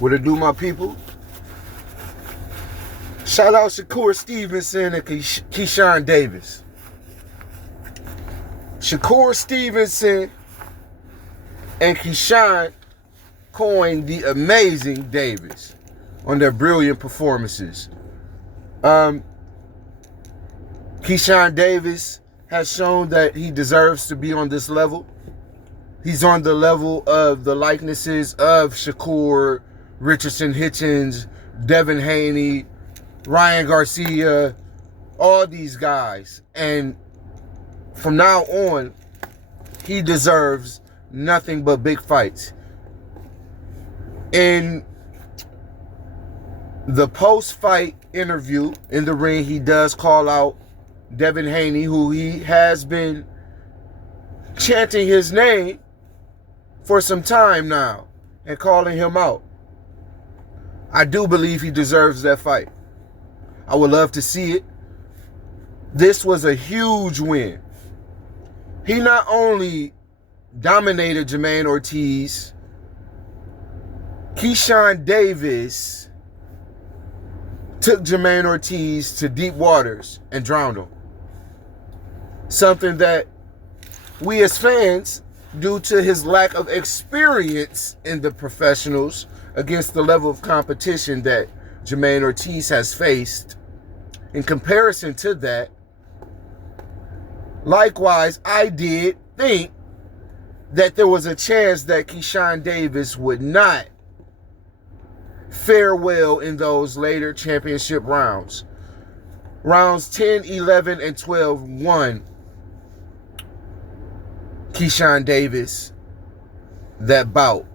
What it do, my people? Shout out Shakur, Stevenson, and Keyshawn Davis. Shakur, Stevenson, and Keyshawn coined the amazing Davis on their brilliant performances. Keyshawn Davis has shown that he deserves to be on this level. He's on the level of the likenesses of Shakur, Richardson Hitchens, Devin Haney, Ryan Garcia, all these guys. And from now on, he deserves nothing but big fights. In the post-fight interview in the ring, he does call out Devin Haney, who he has been chanting his name for some time now and calling him out. I do believe he deserves that fight. I would love to see it. This was a huge win. He not only dominated Jermaine Ortiz, Keyshawn Davis took Jermaine Ortiz to deep waters and drowned him. Something that we as fans, due to his lack of experience in the professionals against the level of competition that Jermaine Ortiz has faced, in comparison to that, likewise, I did think that there was a chance that Keyshawn Davis would not fare well in those later championship rounds. Rounds 10, 11, and 12 won Keyshawn Davis that bout.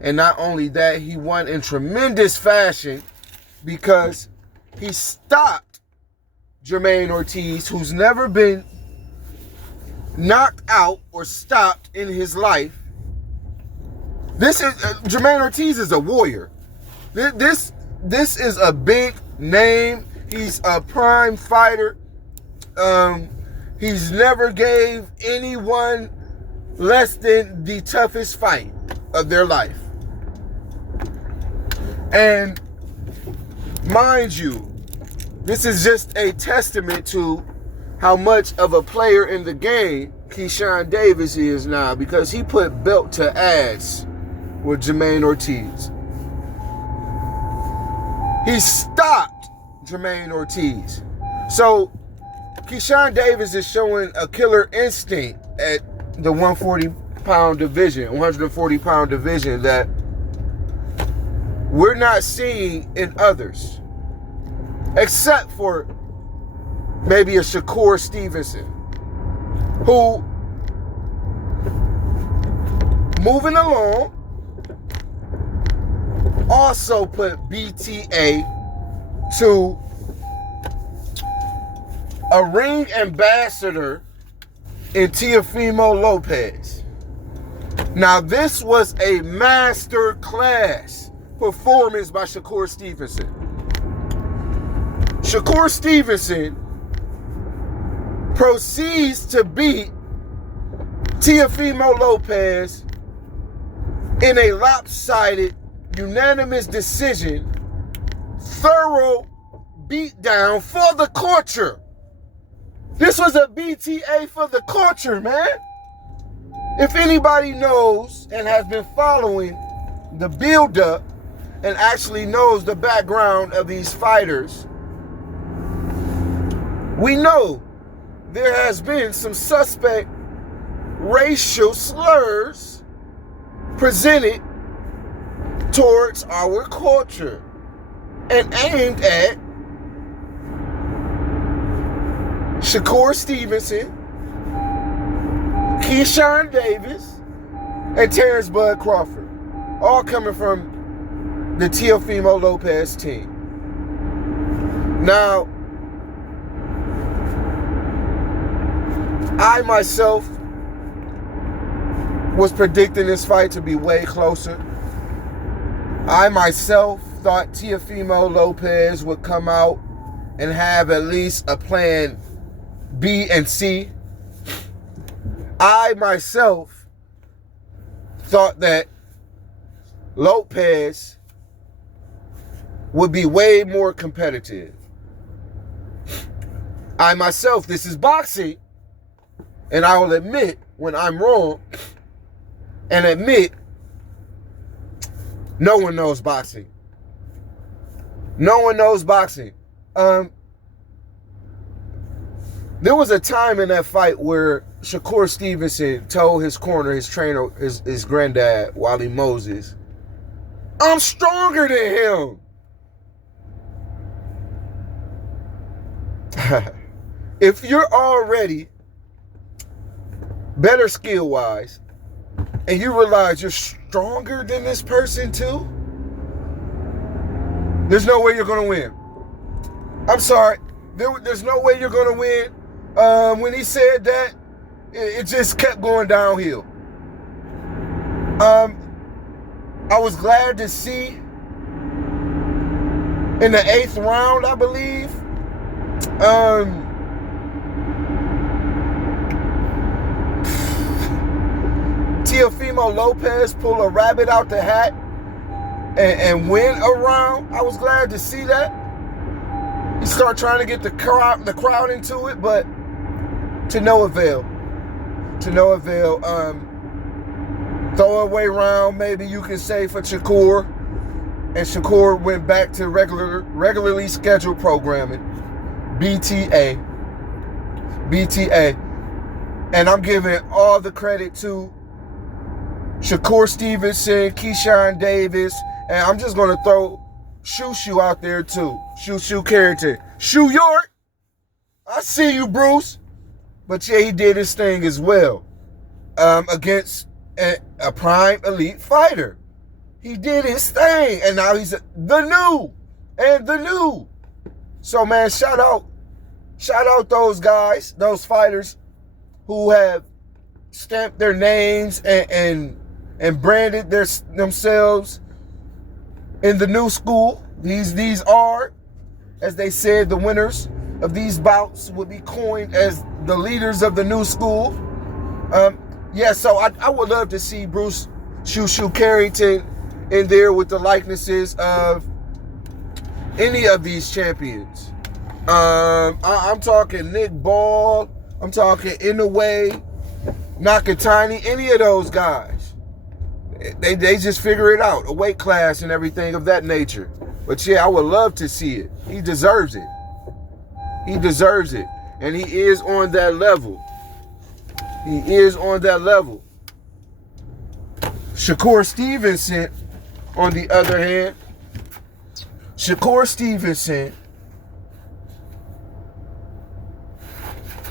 And not only that, he won in tremendous fashion because he stopped Jermaine Ortiz, who's never been knocked out or stopped in his life. This is Jermaine Ortiz is a warrior. This is a big name. He's a prime fighter. He's never gave anyone less than the toughest fight of their life. And mind you, this is just a testament to how much of a player in the game Keyshawn Davis is now, because he put belt to ass with Jermaine Ortiz. He stopped Jermaine Ortiz. So Keyshawn Davis is showing a killer instinct at the 140-pound division, 140-pound division that we're not seeing in others, except for maybe a Shakur Stevenson, who, moving along, also put BTA to a ring ambassador in Teofimo Lopez. Now, this was a masterclass performance by Shakur Stevenson. Shakur Stevenson proceeds to beat Teofimo Lopez in a lopsided, unanimous decision, thorough beatdown for the culture. This was a BTA for the culture, man. If anybody knows and has been following the build-up and actually knows the background of these fighters, we know there has been some suspect racial slurs presented towards our culture and aimed at Shakur Stevenson, Keyshawn Davis, and Terrence Bud Crawford, all coming from the Teofimo Lopez team. Now, I myself was predicting this fight to be way closer. I myself thought Teofimo Lopez would come out and have at least a plan B and C. I myself thought that Lopez would be way more competitive. I myself, this is boxing, and I will admit when I'm wrong and admit no one knows boxing. No one knows boxing. There was a time in that fight where Shakur Stevenson told his corner, his trainer, his granddad, Wally Moses, I'm stronger than him. If you're already better skill-wise and you realize you're stronger than this person too, there's no way you're going to win. I'm sorry. There's no way you're going to win. When he said that, it just kept going downhill. I was glad to see in the 8th round, I believe, Teofimo Lopez pull a rabbit out the hat and win a round. I was glad to see that. He started trying to get the crowd into it, but to no avail. To no avail. Throwaway round, maybe you can say, for Shakur. And Shakur went back to regularly scheduled programming. BTA. And I'm giving all the credit to Shakur Stevenson, Keyshawn Davis, and I'm just going to throw Shoo out there too. Shoo Carrington. Shoo York, I see you, Bruce. But yeah, he did his thing as well against a prime elite fighter. He did his thing, and now he's the new. So, man, shout out those guys, those fighters who have stamped their names and branded themselves in the new school. These are, as they said, the winners of these bouts would be coined as the leaders of the new school. So I would love to see Bruce Shoo Carrington in there with the likenesses of any of these champions. I'm talking Nick Ball. I'm talking Inoue, Nakatani, any of those guys. They just figure it out, a weight class and everything of that nature. But yeah, I would love to see it. He deserves it. He deserves it. And he is on that level. He is on that level. Shakur Stevenson, on the other hand,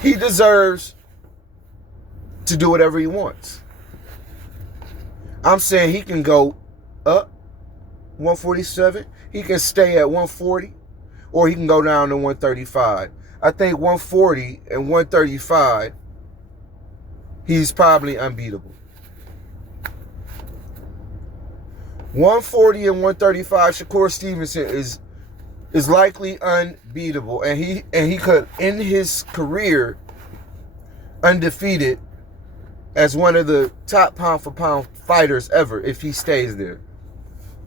he deserves to do whatever he wants. I'm saying he can go up 147. He can stay at 140, or he can go down to 135. I think 140 and 135, he's probably unbeatable. 140 and 135, Shakur Stevenson is likely unbeatable, and he could end his career undefeated as one of the top pound for pound fighters ever if he stays there.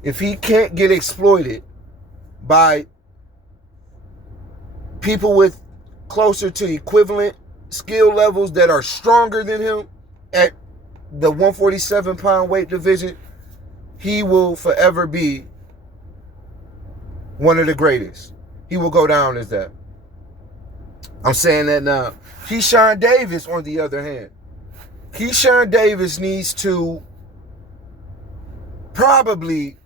If he can't get exploited by people with closer to equivalent skill levels that are stronger than him at the 147 pound weight division, he will forever be one of the greatest. He will go down as that. I'm saying that now. Keyshawn Davis, on the other hand, Keyshawn Davis needs to probably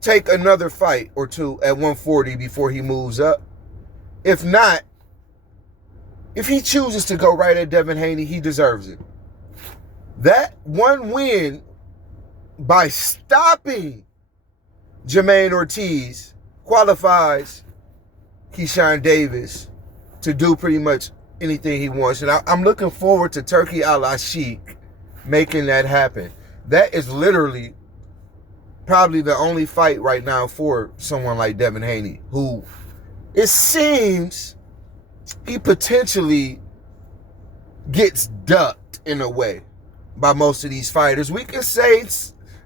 take another fight or two at 140 before he moves up. If not, if he chooses to go right at Devin Haney, he deserves it. That one win by stopping Jermaine Ortiz qualifies Keyshawn Davis to do pretty much anything he wants. And I'm looking forward to Turki Al-Ashik making that happen. That is literally probably the only fight right now for someone like Devin Haney, who it seems he potentially gets ducked in a way by most of these fighters. We can say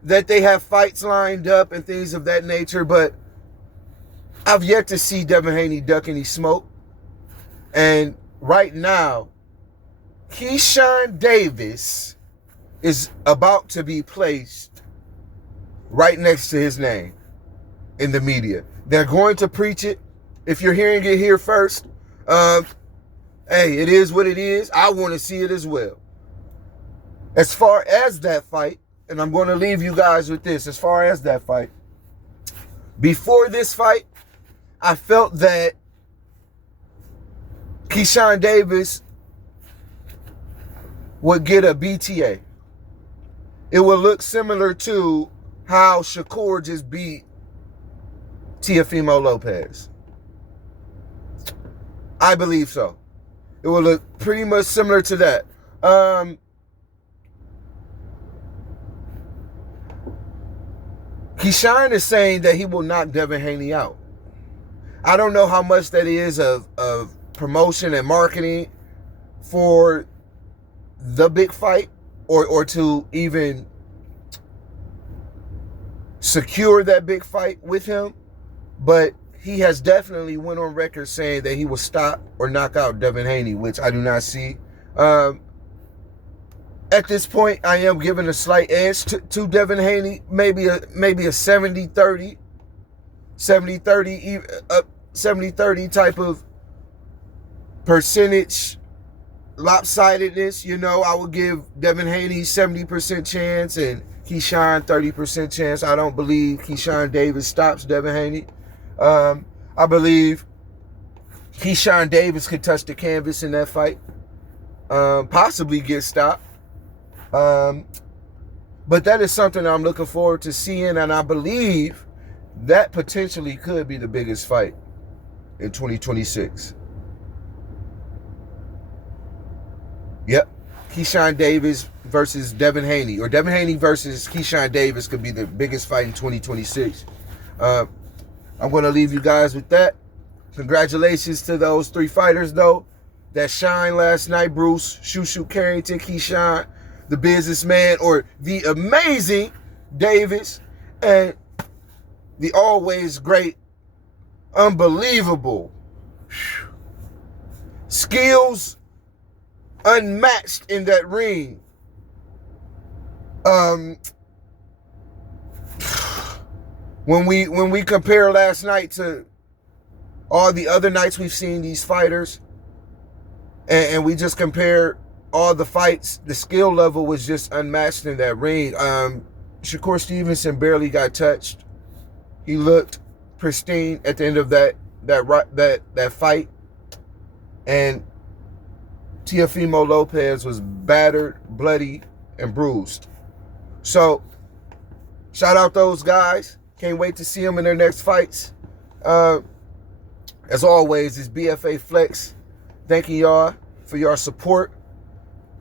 that they have fights lined up and things of that nature, but I've yet to see Devin Haney duck any smoke. And right now, Keyshawn Davis is about to be placed right next to his name in the media. They're going to preach it. If you're hearing it here first, hey, it is what it is. I want to see it as well. As far as that fight, and I'm going to leave you guys with this, as far as that fight, before this fight, I felt that Keyshawn Davis would get a BTA. It would look similar to how Shakur just beat Teofimo Lopez. I believe so. It would look pretty much similar to that. Keyshawn is saying that he will knock Devin Haney out. I don't know how much that is of promotion and marketing for the big fight or to even secure that big fight with him. But he has definitely went on record saying that he will stop or knock out Devin Haney, which I do not see. At this point, I am giving a slight edge to Devin Haney, maybe a 70-30, 70-30 type of percentage lopsidedness. You know, I would give Devin Haney 70% chance and Keyshawn 30% chance. I don't believe Keyshawn Davis stops Devin Haney. I believe Keyshawn Davis could touch the canvas in that fight, possibly get stopped. But that is something I'm looking forward to seeing, and I believe that potentially could be the biggest fight in 2026. Yep. Keyshawn Davis versus Devin Haney, or Devin Haney versus Keyshawn Davis could be the biggest fight in 2026. I'm going to leave you guys with that. Congratulations to those three fighters, though, that shined last night. Bruce, Shushu Carrington, Keyshawn, the businessman, or the amazing Davis, and the always great, unbelievable, skills unmatched in that ring. When we compare last night to all the other nights we've seen these fighters, and we just compare all the fights, the skill level was just unmatched in that ring. Shakur Stevenson barely got touched. He looked pristine at the end of that fight, and Teofimo Lopez was battered, bloody, and bruised. So, shout out those guys. Can't wait to see them in their next fights. As always, it's BFA Flex. Thanking y'all for your support.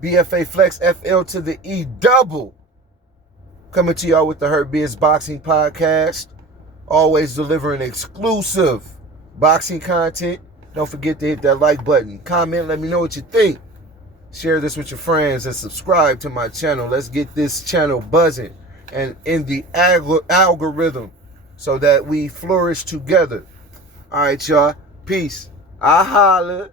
BFA Flex FL to the E double. Coming to y'all with the Hurt Biz Boxing Podcast. Always delivering exclusive boxing content. Don't forget to hit that like button. Comment, let me know what you think. Share this with your friends and subscribe to my channel. Let's get this channel buzzing and in the algorithm so that we flourish together. All right, y'all. Peace. I holla.